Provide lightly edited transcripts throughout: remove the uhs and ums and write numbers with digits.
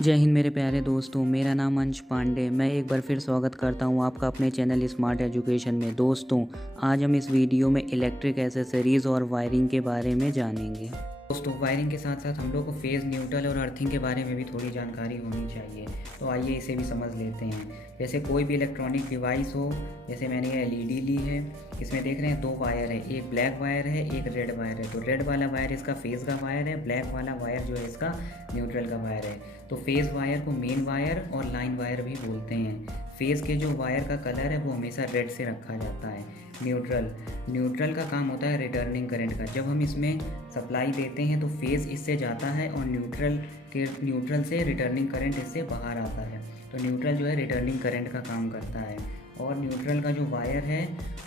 जय हिंद मेरे प्यारे दोस्तों, मेरा नाम अंश पांडे। मैं एक बार फिर स्वागत करता हूं आपका अपने चैनल स्मार्ट एजुकेशन में। दोस्तों, आज हम इस वीडियो में इलेक्ट्रिक एसेसरीज़ और वायरिंग के बारे में जानेंगे। दोस्तों, वायरिंग के साथ साथ हम लोग को फेज़, न्यूट्रल और अर्थिंग के बारे में भी थोड़ी जानकारी होनी चाहिए। तो आइए इसे भी समझ लेते हैं। जैसे कोई भी इलेक्ट्रॉनिक डिवाइस हो, जैसे मैंने ये एलईडी ली है, इसमें देख रहे हैं दो वायर है, एक ब्लैक वायर है, एक रेड वायर है। तो रेड वाला वायर इसका फेज़ का वायर है, ब्लैक वाला वायर जो है इसका न्यूट्रल का वायर है। तो फेज़ वायर को मेन वायर और लाइन वायर भी बोलते हैं। फेज़ के जो वायर का कलर है वो हमेशा रेड से रखा जाता है। न्यूट्रल का काम होता है रिटर्निंग करंट का। जब हम इसमें सप्लाई देते हैं तो फेज़ इससे जाता है और न्यूट्रल से रिटर्निंग करंट इससे बाहर आता है। तो न्यूट्रल जो है रिटर्निंग करंट का काम करता है और न्यूट्रल का जो वायर है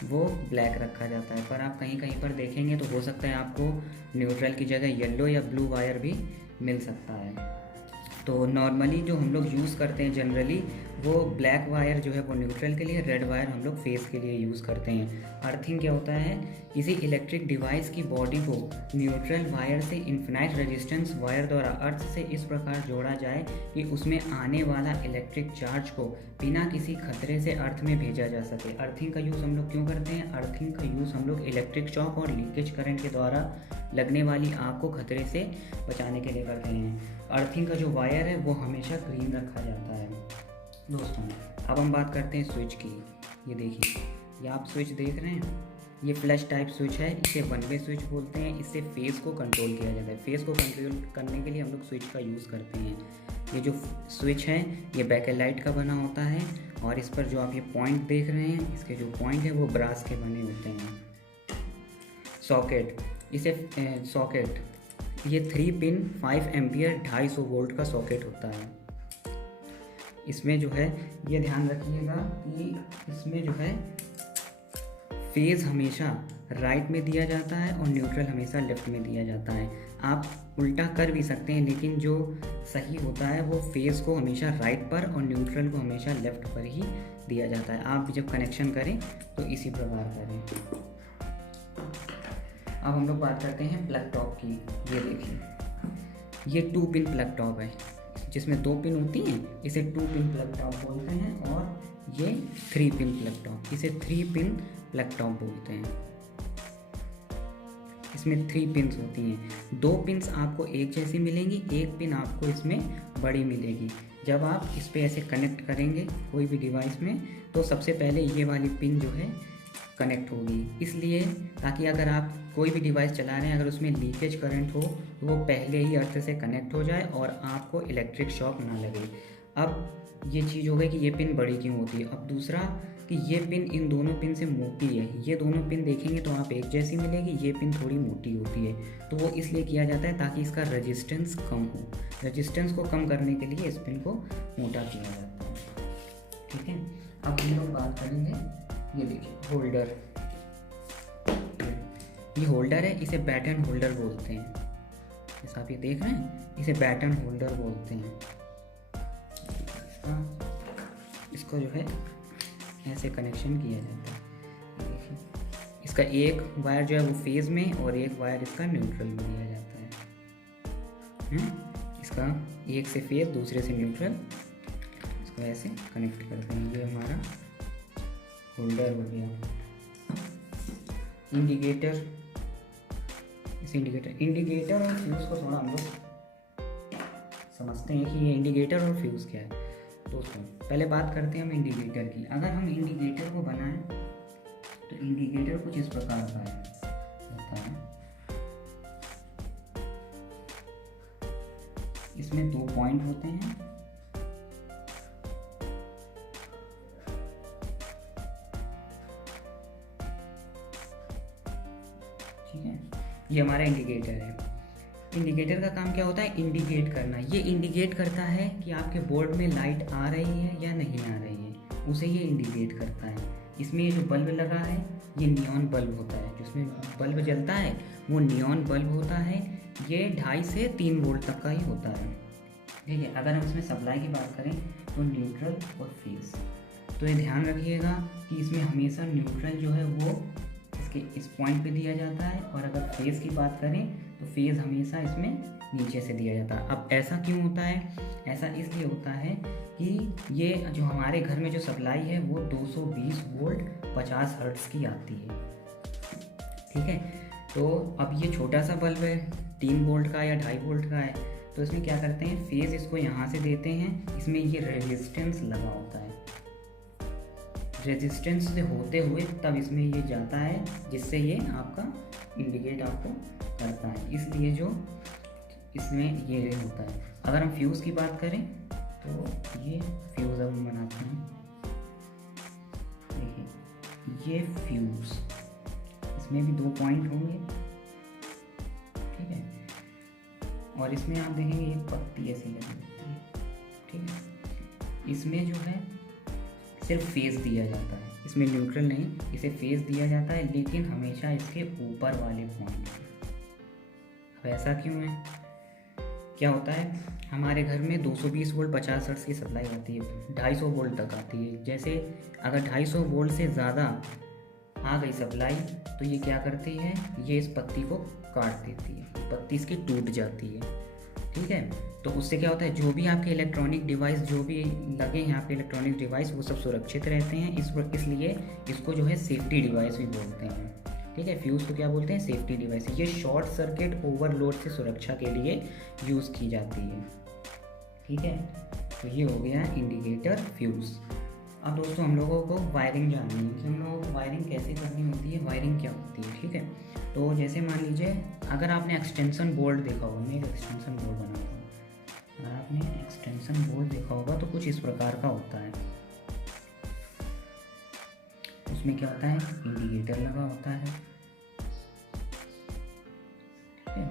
वो ब्लैक रखा जाता है। पर आप कहीं कहीं पर देखेंगे तो हो सकता है आपको न्यूट्रल की जगह येलो या ब्लू वायर भी मिल सकता है। तो नॉर्मली जो हम लोग यूज़ करते हैं जनरली, वो ब्लैक वायर जो है वो न्यूट्रल के लिए, रेड वायर हम लोग फेस के लिए यूज़ करते हैं। अर्थिंग क्या होता है? किसी इलेक्ट्रिक डिवाइस की बॉडी को न्यूट्रल वायर से इन्फिनाइट रेजिस्टेंस वायर द्वारा अर्थ से इस प्रकार जोड़ा जाए कि उसमें आने वाला इलेक्ट्रिक चार्ज को बिना किसी खतरे से अर्थ में भेजा जा सके। अर्थिंग का यूज़ हम लोग क्यों करते हैं? अर्थिंग का यूज़ हम लोग इलेक्ट्रिक शॉक और लीकेज करंट के द्वारा लगने वाली आग को खतरे से बचाने के लिए करते हैं। अर्थिंग का जो वायर है वो हमेशा ग्रीन रखा जाता है। दोस्तों, अब हम बात करते हैं स्विच की। ये देखिए, ये आप स्विच देख रहे हैं, ये फ्लैश टाइप स्विच है। इसे वन वे स्विच बोलते हैं। इससे फेस को कंट्रोल किया जाता है। फेस को कंट्रोल करने के लिए हम लोग स्विच का यूज़ करते हैं। ये जो स्विच है ये बैकेलाइट का बना होता है और इस पर जो आप ये पॉइंट देख रहे हैं, इसके जो पॉइंट है वो ब्रास के बने होते हैं। सॉकेट, ये 3 पिन 5 एम्पियर 250 वोल्ट का सॉकेट होता है। इसमें जो है ये ध्यान रखिएगा कि इसमें जो है फेज़ हमेशा राइट में दिया जाता है और न्यूट्रल हमेशा लेफ्ट में दिया जाता है। आप उल्टा कर भी सकते हैं, लेकिन जो सही होता है वो फेज़ को हमेशा राइट पर और न्यूट्रल को हमेशा लेफ्ट पर ही दिया जाता है। आप जब कनेक्शन करें तो इसी प्रकार करें। अब हम लोग बात करते हैं प्लग टॉप की। ये देखिए, ये 2 पिन प्लग टॉप है, जिसमें 2 पिन होती हैं। इसे 2 पिन प्लग टॉप बोलते हैं और ये 3 पिन प्लग टॉप, इसे 3 पिन प्लग टॉप बोलते हैं। इसमें 3 पिन्स होती हैं। 2 पिन्स आपको एक जैसी मिलेंगी, एक पिन आपको इसमें बड़ी मिलेगी। जब आप इस पर ऐसे कनेक्ट करेंगे कोई भी डिवाइस में, तो सबसे पहले ये वाली पिन जो है कनेक्ट होगी, इसलिए ताकि अगर आप कोई भी डिवाइस चला रहे हैं, अगर उसमें लीकेज करंट हो तो वो पहले ही अर्थ से कनेक्ट हो जाए और आपको इलेक्ट्रिक शॉक ना लगे। अब ये चीज़ हो गई कि ये पिन बड़ी क्यों होती है। अब दूसरा कि ये पिन इन दोनों पिन से मोटी है। ये दोनों पिन देखेंगे तो आप एक जैसी मिलेगी, ये पिन थोड़ी मोटी होती है। तो वो इसलिए किया जाता है ताकि इसका रेजिस्टेंस कम हो। रेजिस्टेंस को कम करने के लिए इस पिन को मोटा किया जाता है। ठीक है, अब हम लोग बात करेंगे, ये देखिए होल्डर, ये होल्डर है, इसे बैटन होल्डर बोलते हैं। जैसा आप ये देख रहे हैं, इसे बैटन होल्डर बोलते हैं। इसको जो है ऐसे कनेक्शन किया जाता है। देखिए, इसका एक वायर जो है वो फेज में और एक वायर इसका न्यूट्रल में दिया जाता है। इसका एक से फेज, दूसरे से न्यूट्रल, इसको ऐसे कनेक्ट करते हैं। ये हमारा होल्डर हो गया। इंडिकेटर और फ्यूज़ को थोड़ा हम लोग समझते हैं कि ये इंडिकेटर और फ्यूज़ क्या है। दोस्तों, पहले बात करते हैं हम इंडिकेटर की। अगर हम इंडिकेटर को बनाएं तो इंडिकेटर कुछ इस प्रकार का होता है। इसमें 2 पॉइंट होते हैं। ठीक है, ये हमारा इंडिकेटर है। इंडिकेटर का काम क्या होता है? इंडिकेट करना। ये इंडिकेट करता है कि आपके बोर्ड में लाइट आ रही है या नहीं आ रही है, उसे ये इंडिकेट करता है। इसमें ये जो बल्ब लगा है ये नियॉन बल्ब होता है। जिसमें बल्ब जलता है वो नियॉन बल्ब होता है। ये 2.5 से 3 वोल्ट तक का ही होता है। ठीक है, अगर हम इसमें सप्लाई की बात करें तो न्यूट्रल और फेज, तो ये ध्यान रखिएगा कि इसमें हमेशा न्यूट्रल जो है वो इसके इस पॉइंट पे दिया जाता है और अगर फेज़ की बात करें तो फेज़ हमेशा इसमें नीचे से दिया जाता है। अब ऐसा क्यों होता है? ऐसा इसलिए होता है कि ये जो हमारे घर में जो सप्लाई है वो 220 वोल्ट 50 हर्ट्ज़ की आती है, ठीक है। तो अब ये छोटा सा बल्ब है, 3 वोल्ट का या 2.5 वोल्ट का है, तो इसमें क्या करते हैं, फेज़ इसको यहाँ से देते हैं, इसमें ये रेजिस्टेंस लगा होता है, रेजिस्टेंस से होते हुए तब इसमें ये जाता है, जिससे ये आपका इंडिकेट आपको करता है, इसलिए जो इसमें ये होता है। अगर हम फ्यूज़ की बात करें तो ये फ्यूज़ अब हम बनाते हैं, देखिए ये फ्यूज़, इसमें भी 2 पॉइंट होंगे, ठीक है, और इसमें आप देखेंगे एक पत्ती ऐसी लगी होती है, ठीक है। इसमें जो है सिर्फ फेज़ दिया जाता है, इसमें न्यूट्रल नहीं, इसे फेज़ दिया जाता है, लेकिन हमेशा इसके ऊपर वाले पॉइंट पे। अब ऐसा क्यों है? क्या होता है, हमारे घर में 220 वोल्ट 50 हर्ट्ज़ की सप्लाई आती है, 250 वोल्ट तक आती है। जैसे अगर 250 वोल्ट से ज़्यादा आ गई सप्लाई तो ये क्या करती है, ये इस पत्ती को काट देती है, पत्ती इसकी टूट जाती है, ठीक है। तो उससे क्या होता है, जो भी आपके इलेक्ट्रॉनिक डिवाइस जो भी लगे हैं आपके इलेक्ट्रॉनिक डिवाइस वो सब सुरक्षित रहते हैं। इसलिए इसको जो है सेफ्टी डिवाइस भी बोलते हैं, ठीक है। फ्यूज़ को क्या बोलते हैं, सेफ्टी डिवाइस। ये शॉर्ट सर्किट ओवरलोड से सुरक्षा के लिए यूज़ की जाती है, ठीक है। तो ये हो गया इंडिकेटर फ्यूज़। अब दोस्तों हम लोगों को वायरिंग जाननी है कि हम लोगों को वायरिंग कैसे करनी होती है, वायरिंग क्या होती है, ठीक है। तो जैसे मान लीजिए अगर आपने एक्सटेंशन बोर्ड देखा होगा, मैं एक एक्सटेंशन बोर्ड बनाता हूँ, अगर आपने एक्सटेंशन बोर्ड देखा होगा तो कुछ इस प्रकार का होता है। उसमें क्या होता है, इंडिकेटर लगा होता है, ठीक है,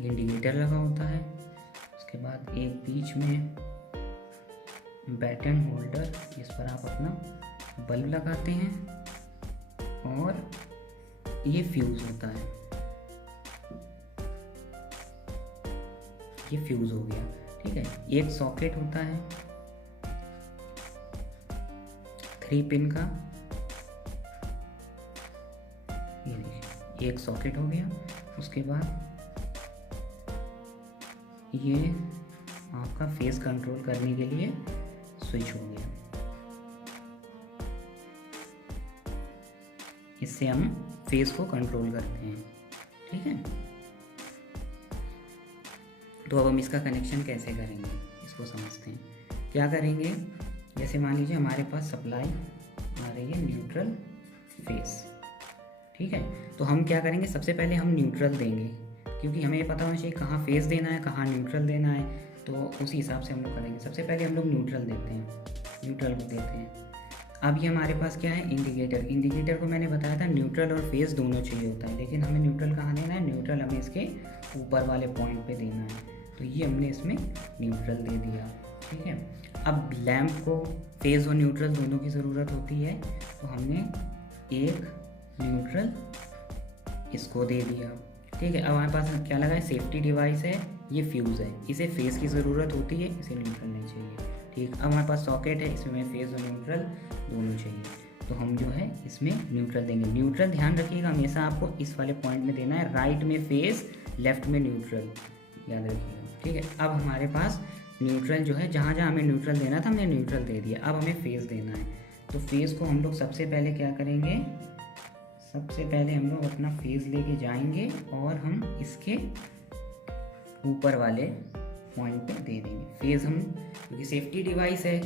इंडिकेटर लगा होता है। उसके बाद एक बीच में बैटन होल्डर, जिस पर आप अपना बल्ब लगाते हैं, और ये फ्यूज़ होता है, ये फ्यूज़ हो गया, ठीक है। एक सॉकेट होता है 3 पिन का, ये देखिए एक सॉकेट हो गया। उसके बाद ये आपका फेस कंट्रोल करने के लिए स्विच हो गया, इससे हम फेस को कंट्रोल करते हैं, ठीक है। तो अब हम इसका कनेक्शन कैसे करेंगे इसको समझते हैं। क्या करेंगे, जैसे मान लीजिए हमारे पास सप्लाई आ रही है न्यूट्रल फेस, ठीक है। तो हम क्या करेंगे, सबसे पहले हम न्यूट्रल देंगे, क्योंकि हमें ये पता होना चाहिए कहाँ फेस देना है कहाँ न्यूट्रल देना है, तो उसी हिसाब से हम लोग करेंगे। सबसे पहले हम लोग न्यूट्रल देते हैं, न्यूट्रल को देते हैं। अब ये हमारे पास क्या है, इंडिकेटर। इंडिकेटर को मैंने बताया था न्यूट्रल और फेस दोनों चाहिए होता है, लेकिन हमें न्यूट्रल कहाँ देना है, न्यूट्रल हमें इसके ऊपर वाले पॉइंट पे देना है, तो ये हमने इसमें न्यूट्रल दे दिया, ठीक है। अब लैंप को फेस और न्यूट्रल दोनों की ज़रूरत होती है, तो हमने एक न्यूट्रल इसको दे दिया, ठीक है। अब हमारे पास क्या लगा है, सेफ्टी डिवाइस है, ये फ्यूज़ है, इसे फेस की ज़रूरत होती है, इसे न्यूट्रल नहीं चाहिए, ठीक। अब हमारे पास सॉकेट है, इसमें फेस और न्यूट्रल दोनों चाहिए, तो हम जो है इसमें न्यूट्रल देंगे। न्यूट्रल ध्यान रखिएगा हमेशा आपको इस वाले पॉइंट में देना है, राइट में फेस लेफ्ट में न्यूट्रल, याद रखिएगा, ठीक है। अब हमारे पास न्यूट्रल जो है, जहाँ जहाँ हमें न्यूट्रल देना था हमने न्यूट्रल दे दिया, अब हमें फेस देना है। तो फेस को हम लोग सबसे पहले क्या करेंगे, सबसे पहले हम लोग अपना फेस लेके जाएंगे और हम इसके ऊपर वाले पॉइंट पे दे देंगे फेस। हम क्योंकि सेफ्टी डिवाइस है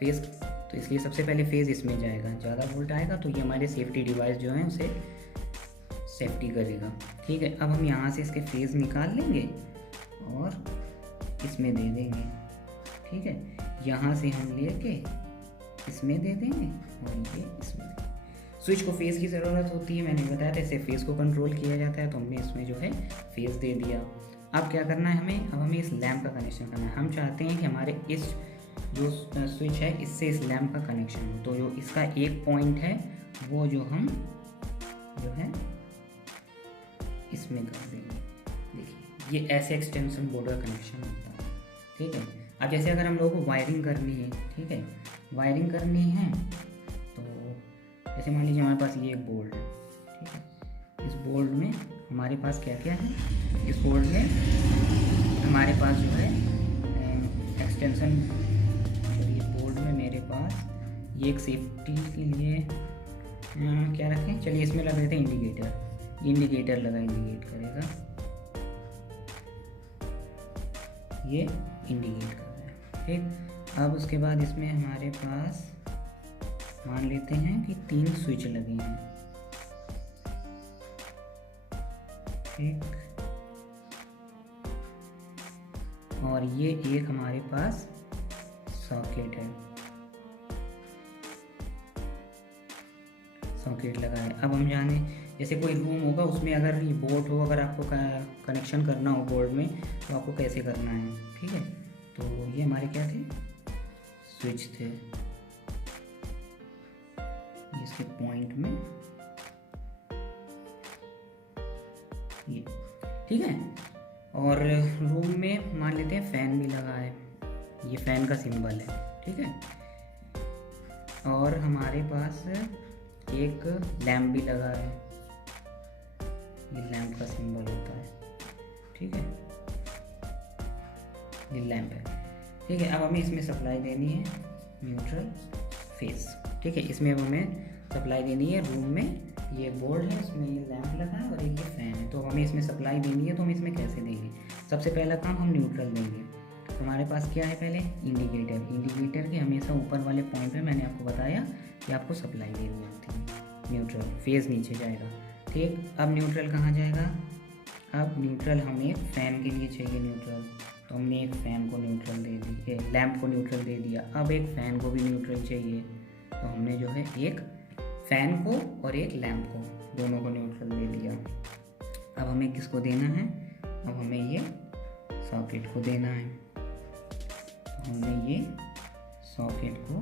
फेस, तो इसलिए सबसे पहले फेस इसमें जाएगा, ज़्यादा वोल्ट आएगा तो ये हमारे सेफ्टी डिवाइस जो है उसे सेफ्टी करेगा, ठीक है। अब हम यहाँ से इसके फेस निकाल लेंगे और इसमें दे देंगे, ठीक है। यहाँ से हम लेके इसमें दे देंगे और ये इसमें। स्विच को फेस की ज़रूरत होती है, मैंने बताया था, इससे फेस को कंट्रोल किया जाता है, तो हमने इसमें जो है फेस दे दिया। अब क्या करना है हमें, अब हमें इस लैंप का कनेक्शन करना है। हम चाहते हैं कि हमारे इस जो स्विच है इससे इस लैंप का कनेक्शन हो, तो जो इसका एक पॉइंट है वो जो हम जो है इसमें कर देंगे। देखिए ये ऐसे एक्सटेंशन बोर्ड का कनेक्शन होता है, ठीक है। अब जैसे अगर हम लोगों को वायरिंग करनी है, ठीक है, वायरिंग करनी है तो जैसे मान लीजिए हमारे पास ये एक बोर्ड है, ठीक है, इस बोर्ड में हमारे पास क्या क्या है, इस बोर्ड में हमारे पास जो है एक्सटेंशन, चलिए बोर्ड में मेरे पास ये एक सेफ्टी के लिए क्या रखें, चलिए इसमें लगा देते हैं इंडिकेटर लगा, इंडिकेट करेगा, ये इंडिकेट कर रहा है। ठीक, अब उसके बाद इसमें हमारे पास मान लेते हैं कि 3 स्विच लगे हैं। ठीक, और ये एक हमारे पास सॉकेट है, सॉकेट लगा है। अब हम जाने जैसे कोई रूम होगा उसमें अगर ये बोर्ड हो, अगर आपको कनेक्शन करना हो बोर्ड में तो आपको कैसे करना है। ठीक है, तो ये हमारे क्या थे, स्विच थे, इसके पॉइंट में ये। ठीक है, और रूम में मान लेते हैं फैन भी लगा है, ये फैन का सिंबल है। ठीक है, और हमारे पास एक लैंप भी लगा है, ये लैंप का सिंबल होता है। ठीक है, ये लैंप है। ठीक है, अब हमें इसमें सप्लाई देनी है न्यूट्रल फेस। ठीक है, इसमें अब हमें सप्लाई देनी है रूम में, ये बोर्ड है उसमें ये लैंप लगा है और एक ये फैन है, तो हमें इसमें सप्लाई देनी है। तो हम इसमें कैसे देंगे, सबसे पहला काम हम न्यूट्रल देंगे। तो हमारे पास क्या है, पहले इंडिकेटर के हमेशा ऊपर वाले पॉइंट पे मैंने आपको बताया कि आपको सप्लाई देनी होती है, न्यूट्रल फेज नीचे जाएगा। ठीक, अब न्यूट्रल कहाँ जाएगा, अब न्यूट्रल हमें फैन के लिए चाहिए न्यूट्रल, तो हमने एक फ़ैन को न्यूट्रल दे दी, लैंप को न्यूट्रल दे दिया। अब एक फ़ैन को भी न्यूट्रल चाहिए, तो हमने जो है एक फ़ैन को और एक लैंप को, दोनों को न्यूट्रल दे दिया। अब हमें किसको देना है, अब हमें ये सॉकेट को देना है, तो हमने ये सॉकेट को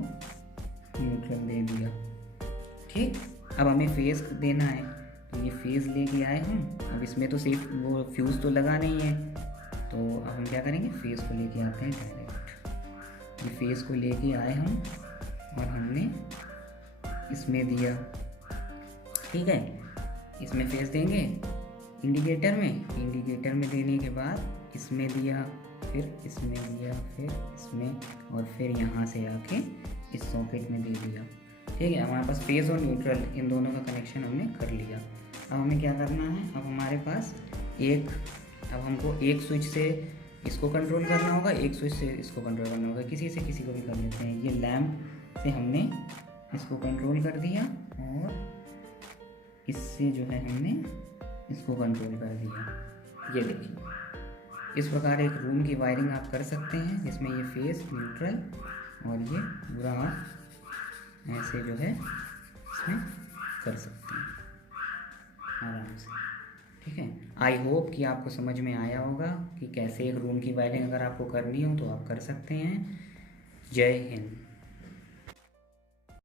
न्यूट्रल दे दिया। ठीक, अब हमें फेस देना है, तो ये फेस लेके आए हम। अब इसमें तो सिर्फ वो फ्यूज़ तो लगा नहीं है, तो अब हम क्या करेंगे, फेस को लेके आते हैं डायरेक्ट। ये फेस को लेके आए हम और हमने इसमें दिया। ठीक है, इसमें फेस देंगे इंडिकेटर में देने के बाद इसमें दिया, फिर इसमें दिया, फिर इसमें, और फिर यहाँ से आके इस सॉकेट में दे दिया। ठीक है, हमारे पास फेस और न्यूट्रल इन दोनों का कनेक्शन हमने कर लिया। अब हमें क्या करना है, अब हमारे पास अब हमको एक स्विच से इसको कंट्रोल करना होगा, एक स्विच से इसको कंट्रोल करना होगा, किसी से किसी को भी कर लेते हैं। ये लैंप से हमने इसको कंट्रोल कर दिया और इससे जो है हमने इसको कंट्रोल कर दिया। ये देखिए, इस प्रकार एक रूम की वायरिंग आप कर सकते हैं, जिसमें ये फेस, न्यूट्रल और ये पूरा आप ऐसे जो है इसमें कर सकते हैं आराम से। ठीक है, आई होप कि आपको समझ में आया होगा कि कैसे एक रूम की वायरिंग अगर आपको करनी हो तो आप कर सकते हैं। जय हिंद।